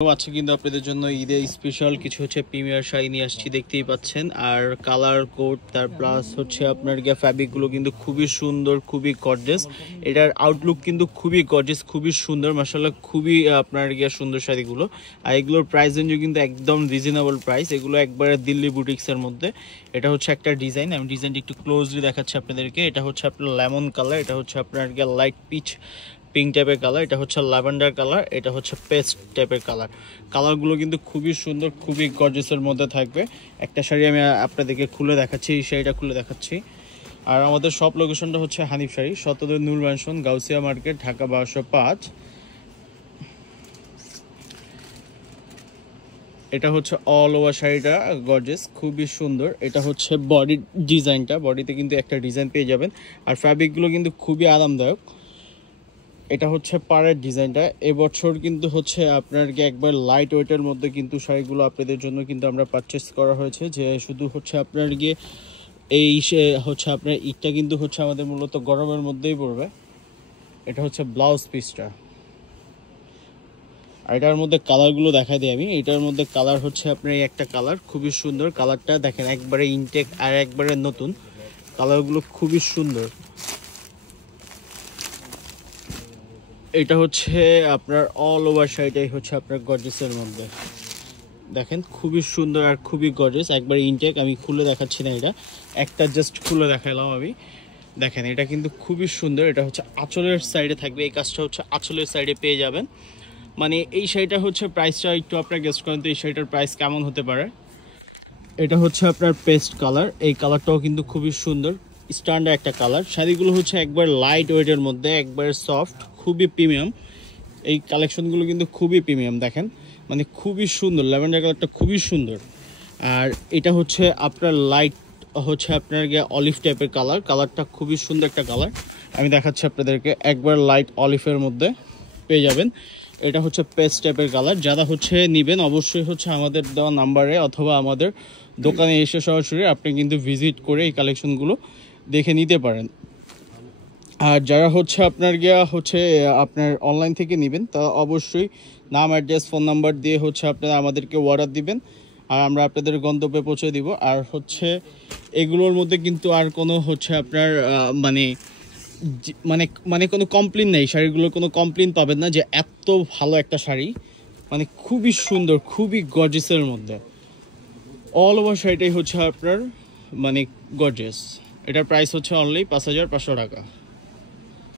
আজকে কিন্তু আপনাদের জন্য ঈদে স্পেশাল কিছু হচ্ছে প্রিমিয়ার শাড়ি নিয়ে আসছি, দেখতেই পাচ্ছেন। আর কালার কোড তার প্লাস হচ্ছে আপনার গিয়ে ফ্যাব্রিকগুলো কিন্তু খুবই সুন্দর, খুবই গর্জিয়াস। এটার আউটলুক কিন্তু খুবই গর্জিয়াস, খুবই সুন্দর, মাশাআল্লাহ খুবই আপনার গিয়ে সুন্দর শাড়িগুলো। আর এগুলোর প্রাইস রেঞ্জও কিন্তু একদম রিজনেবল প্রাইস, এগুলো একবারে দিল্লি বুটিক্সের মধ্যে। এটা হচ্ছে একটা ডিজাইন, আমি ডিজাইনটা একটু ক্লোজলি দেখাচ্ছি আপনাদেরকে। এটা হচ্ছে আপনার লেমন কালার, এটা হচ্ছে আপনার গিয়ে লাইট পিচ পিঙ্ক টাইপের কালার, এটা হচ্ছে ল্যাভেন্ডার কালার, এটা হচ্ছে পেস্ট টাইপের কালার। কালারগুলো কিন্তু খুবই সুন্দর, খুবই গর্জিয়াসের মধ্যে থাকবে। একটা শাড়ি আমি আপনাদেরকে খুলে দেখাচ্ছি, এই শাড়িটা খুলে দেখাচ্ছি। আর আমাদের শপ লোকেশনটা হচ্ছে হানিফ শাড়ি, শতদের নূর ম্যানশন, গাউসিয়া মার্কেট, ঢাকা 1205। এটা হচ্ছে অল ওভার শাড়িটা গর্জিয়াস, খুবই সুন্দর। এটা হচ্ছে বডির ডিজাইনটা, বডিতে কিন্তু একটা ডিজাইন পেয়ে যাবেন। আর ফ্যাব্রিকগুলো কিন্তু খুবই আরামদায়ক। এটা হচ্ছে পাড়ের ডিজাইনটা। এবছর কিন্তু হচ্ছে আপনার একবার লাইট ওয়েটের মধ্যে কিন্তু শাড়িগুলো আপনাদের জন্য কিন্তু আমরা পারচেস করা হয়েছে, যে শুধু হচ্ছে আপনার গিয়ে এই হচ্ছে আপনার ঈদটা কিন্তু হচ্ছে আমাদের মূলত গরমের মধ্যেই পড়বে। এটা হচ্ছে ব্লাউজ পিসটা। আর এটার মধ্যে কালারগুলো দেখাই দিই আমি। এটার মধ্যে কালার হচ্ছে আপনার এই একটা কালার, খুবই সুন্দর কালারটা, দেখেন একবারে ইনটেক আর একবারে নতুন। কালারগুলো খুবই সুন্দর। এটা হচ্ছে আপনার অল ওভার শাড়িটাই হচ্ছে আপনার গর্জিয়াসের মধ্যে, দেখেন খুবই সুন্দর আর খুবই গর্জিয়াস, একবার ইনটেক। আমি খুলে দেখাচ্ছি না, এটা একটা জাস্ট খুলে দেখালাম আমি। দেখেন এটা কিন্তু খুবই সুন্দর। এটা হচ্ছে আঁচলের সাইডে থাকবে, এই কাজটা হচ্ছে আঁচলের সাইডে পেয়ে যাবেন। মানে এই শাড়িটা হচ্ছে প্রাইসটা একটু আপনার গেস করেন তো এই শাড়িটার প্রাইস কেমন হতে পারে। এটা হচ্ছে আপনার পেস্ট কালার, এই কালারটাও কিন্তু খুবই সুন্দর, স্ট্যান্ডার্ড একটা কালার। শাড়িগুলো হচ্ছে একবার লাইট ওয়েটের মধ্যে, একবার সফট, খুবই প্রিমিয়াম। এই কালেকশনগুলো কিন্তু খুবই প্রিমিয়াম, দেখেন মানে খুবই সুন্দর। ল্যাভেন্ডার কালারটা খুবই সুন্দর। আর এটা হচ্ছে আপনার লাইট হচ্ছে আপনার গিয়ে অলিভ টাইপের কালার, কালারটা খুবই সুন্দর একটা কালার। আমি দেখাচ্ছি আপনাদেরকে, একবার লাইট অলিভের মধ্যে পেয়ে যাবেন। এটা হচ্ছে পেস্ট টাইপের কালার। যারা হচ্ছে নেবেন অবশ্যই হচ্ছে আমাদের দেওয়া নাম্বারে অথবা আমাদের দোকানে এসে সরাসরি আপনি কিন্তু ভিজিট করে এই কালেকশনগুলো দেখে নিতে পারেন। আর যারা হচ্ছে আপনার গিয়া হচ্ছে আপনার অনলাইন থেকে নেবেন, তা অবশ্যই নাম, অ্যাড্রেস, ফোন নাম্বার দিয়ে হচ্ছে আপনারা আমাদেরকে অর্ডার দিবেন, আর আমরা আপনাদের গন্তব্যে পৌঁছে দিব। আর হচ্ছে এগুলোর মধ্যে কিন্তু আর কোনো হচ্ছে আপনার মানে মানে মানে কোনো কমপ্লেন নেই, শাড়িগুলোর কোনো কমপ্লেন পাবেন না যে এত ভালো একটা শাড়ি, মানে খুবই সুন্দর, খুবই গর্জিয়াসের মধ্যে। অল ওভার শাড়িটাই হচ্ছে আপনার মানে গর্জিয়াস। এটার প্রাইস হচ্ছে অনলি 5500 টাকা।